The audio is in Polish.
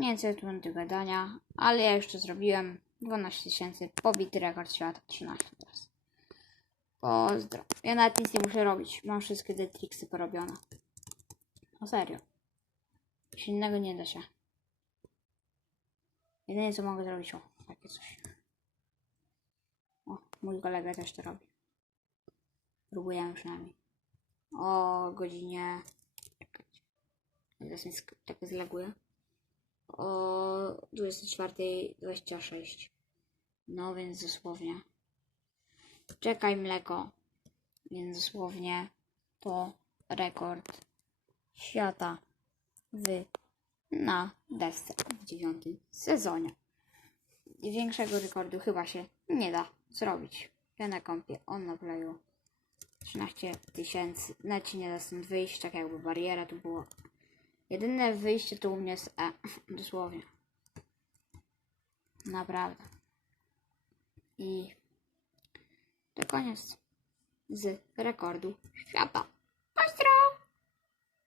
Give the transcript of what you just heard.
Nie ja tu do gadania, ale ja już zrobiłem. 12 tysięcy, pobity rekord świata, 13 teraz. Pozdro. Ja nawet nic nie muszę robić. Mam wszystkie te triksy porobione. No serio. Nic innego nie da się. Jedynie co mogę zrobić, o, takie coś. O, mój kolega też to robi. Próbujemy przynajmniej. O godzinie. Teraz mi tak zlaguje. O 24.26. No więc dosłownie. Czekaj mleko. Więc dosłownie to rekord świata w na desce w dziewiątym sezonie. Większego rekordu chyba się nie da zrobić. Ja na kompie, on na playu 13 tysięcy. Się nie da stąd wyjść, tak jakby bariera tu była. Jedyne wyjście tu u mnie jest E, dosłownie. Naprawdę. I to koniec z rekordu świata.